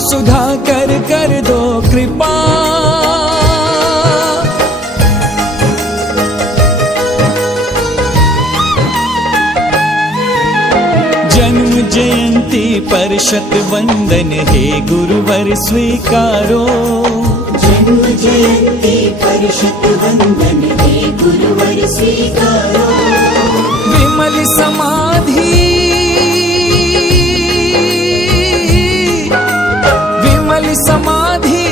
सुधा कर दो कृपा। जन्म जयंती पर शत वंदन हे गुरुवर स्वीकारो। जन्म जयंती पर शत वंदन हे गुरुवर स्वीकारो। विमल समाधि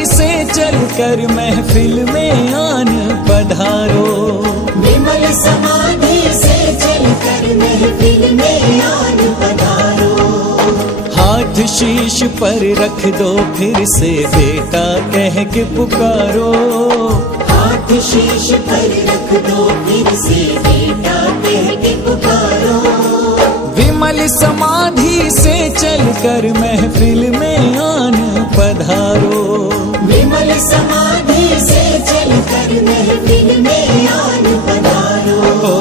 से चलकर महफिल में आन पधारो। विमल समाधि से चलकर महफिल में आन पधारो। हाथ शीश पर रख दो फिर से बेटा कह के पुकारो। हाथ शीश पर रख दो फिर से बेटा कह के पुकारो। विमल समाधि से चलकर महफिल में आन पधारो। विमल समाधि से चलकर महफिल में आन पधारो। ओ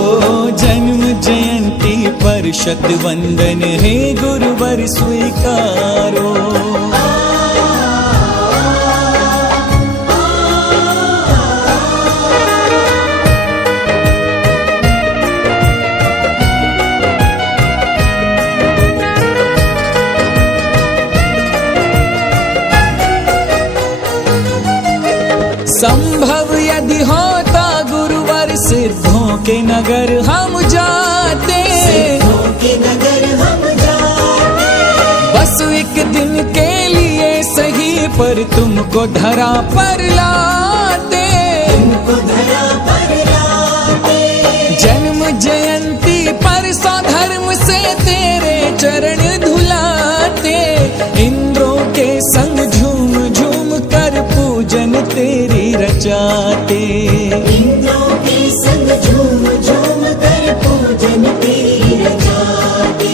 जन्म जयंती पर शत वंदन हे गुरुवर स्वीकारो। संभव यदि होता गुरुवर सिद्धों के नगर हम जाते। सिद्धों के नगर हम जाते। बस एक दिन के लिए सही पर तुमको धरा पर लाते। तुमको धरा पर लाते। जन्म जयंती पर स्वधर्म से तेरे चरण धुलाते। इंद्रों के संग झूम झूम कर पूजन तेरी रचाते। इंद्रों के संग झूम झूम कर पूजन तेरी रचाते।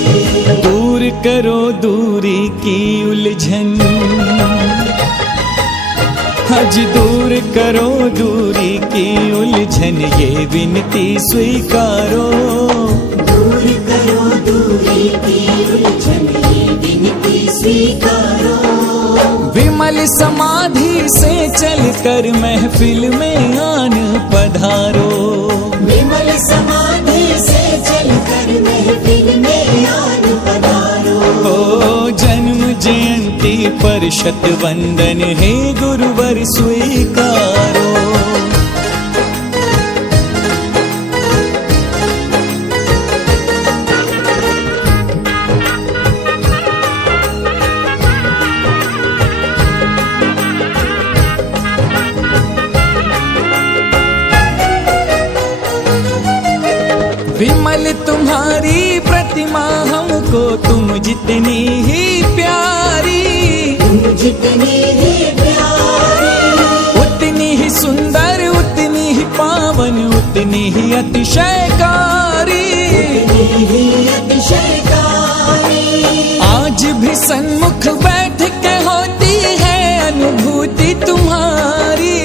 दूर करो दूरी की उलझन। आज दूर करो दूरी की उलझन ये विनती स्वीकारो। दूर करो दूरी की उलझन ये विनती स्वीकारो। विमल समाधि से चलकर महफिल में आन पधारो। विमल समाधि से चलकर महफिल में आन पधारो। ओ जन्म जयंती पर शत वंदन हे गुरुवर स्वीकारो। विमल तुम्हारी प्रतिमा हमको तुम जितनी ही प्यारी। तुम जितनी ही प्यारी। उतनी ही सुंदर उतनी ही पावन उतनी ही अतिशयकारी। उतनी ही अतिशयकारी। आज भी सन्मुख बैठ के होती है अनुभूति तुम्हारी।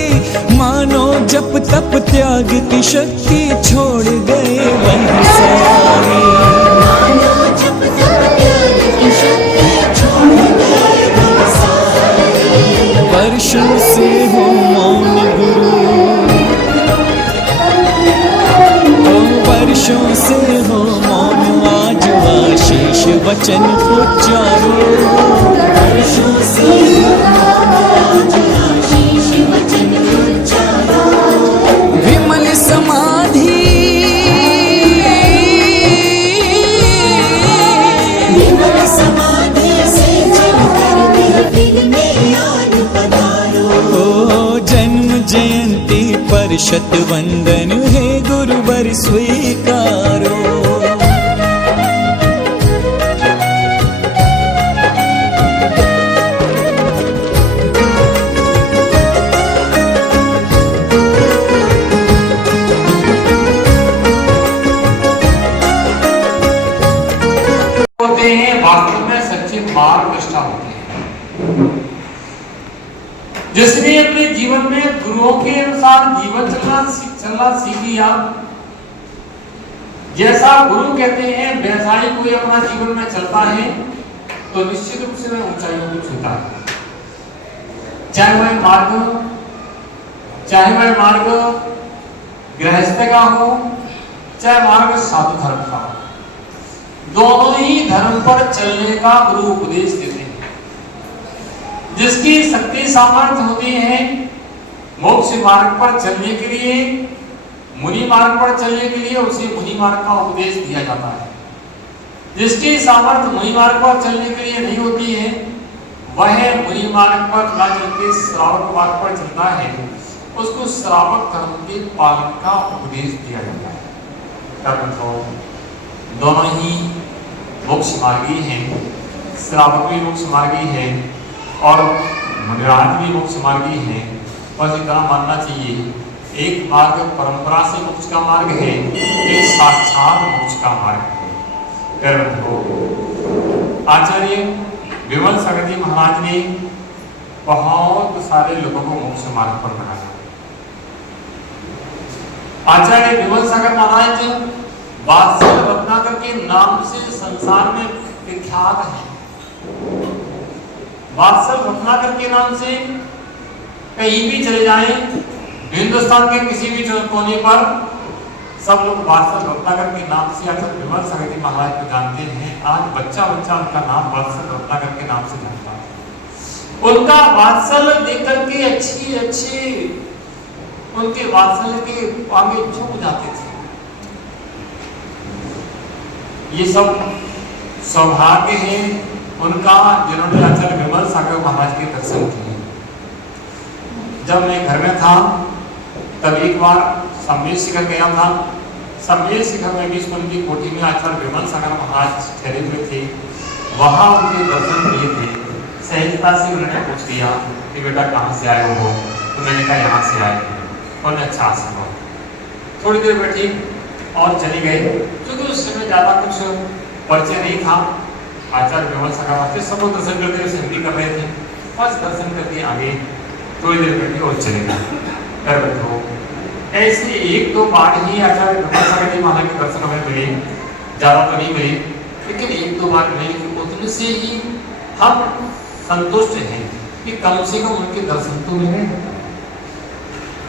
मानो जप तप त्याग की शक्ति छोड़ गए वही सारी। मानो जप तप त्याग की शक्ति छोड़ गए वही सारी। वर्षों से हो मौन गुरु। ओ वर्षों से हो मौन आज आशीष वचन उच्चारो। वर्षों से हो मौन आज आशीष वचन उच्चारो। विमल समाधि विमल समाधि से चलकर महफिल में आन पधारो। ओ जन्म जयंती पर शत वंदन हे गुरुवर स्वीकारो। होते हैं वास्तव में सच्चे मार्ग निष्ठा होते हैं। जिसने अपने जीवन में गुरुओं के अनुसार जीवन चलना सीख लिया, जैसा गुरु कहते हैं वैसा ही कोई अपना जीवन में चलता है तो निश्चित रूप से वह ऊंचाइयों को छूता है। चाहे वह मार्ग गृहस्थ का हो, चाहे मार्ग साधु धर्म का हो, दोनों ही धर्म पर चलने का गुरु उपदेश देते हैं। जिसकी शक्ति सामर्थ्य होती है मोक्ष मार्ग पर चलने के लिए, मुनि मार्ग पर चलने के लिए, उसे मुनि मार्ग का उपदेश दिया जाता है। जिसकी सामर्थ्य मुनि मार्ग पर चलने के लिए नहीं होती है, वह मुनि मार्ग पर न चलते श्रावक मार्ग पर चलता है, उसको श्रावक धर्म के पालन का उपदेश दिया जाता है। दोनों ही मोक्ष मार्गी हैं, श्रावक भी मोक्ष मार्गी है और मुनिराज भी मोक्ष मार्गी है। बस इतना मानना चाहिए, एक मार्ग परंपरा से मोक्ष का मार्ग है, एक साक्षात मोक्ष का मार्ग है। आचार्य विमल सागर जी महाराज ने बहुत सारे लोगों को मोक्ष मार्ग पर लगाया। आचार्य विमल सागर महाराज वात्सल रत्नाकर के नाम से संसार में विख्यात है। वात्सल रत्नाकर के नाम से कहीं भी चले जाएं, हिंदुस्तान के किसी भी कोने पर सब लोग वात्सल रत्नाकर के नाम से आचार्य विमल सागर जी महाराज को जानते हैं। आज बच्चा उनका नाम वात्सल रत्नाकर के नाम से जानता है। उनका वात्सल्य देख करके अच्छी उनके वात्सल्य के आगे झुक जाते थे। ये सब सौभाग्य है उनका जिन्होंने आचार्य विमल सागर महाराज के दर्शन किए। जब मैं घर में था तब एक बार सम्मेद शिखर गया था। सम्मेद शिखर में भी उनकी कोठी में आचार्य विमल सागर महाराज ठहरे हुए थे, वहां उनके दर्शन किए थे। सहजता से उन्होंने पूछ लिया कि बेटा कहाँ से आए हो? तो मैंने कहा यहाँ से आए। उन्होंने अच्छा आसन हो, थोड़ी देर बैठी और चली गई। क्योंकि उस समय ज्यादा कुछ परिचय नहीं था आचार्य विमल सागर महाराज, सब लोग दर्शन करते हुए हिंदी कर रहे थे। बस दर्शन करके आगे थोड़ी देर बैठी और चले गए। ऐसे एक दो बार ही आचार्य विमल सागर जी महाराज के दर्शन हमें मिले, ज्यादा तो नहीं मिले, लेकिन एक दो बार मिले। उतने से ही हम संतुष्ट हैं कि कम से कम उनके दर्शन तो मिले।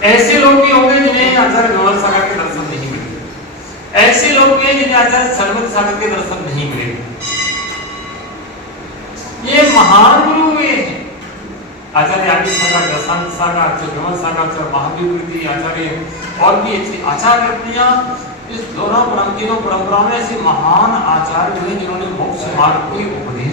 ऐसे लोग भी होंगे जिन्हें आचार्य विमल सागर के दर्शन नहीं मिले, ऐसे लोग भी हैं जिन्हें आचार्य सरमद सागर के दर्शन नहीं मिले। ये महान गुरु हुए हैं। आचार्य आदि सागर, दशांत सागर, आचार्य विमल सागर, आचार्य महादेव कृति, आचार्य और भी ऐसे आचार्य इस दोनों तीनों परंपराओं में ऐसे महान आचार्य हुए जिन्होंने मोक्ष मार्ग के उपदेश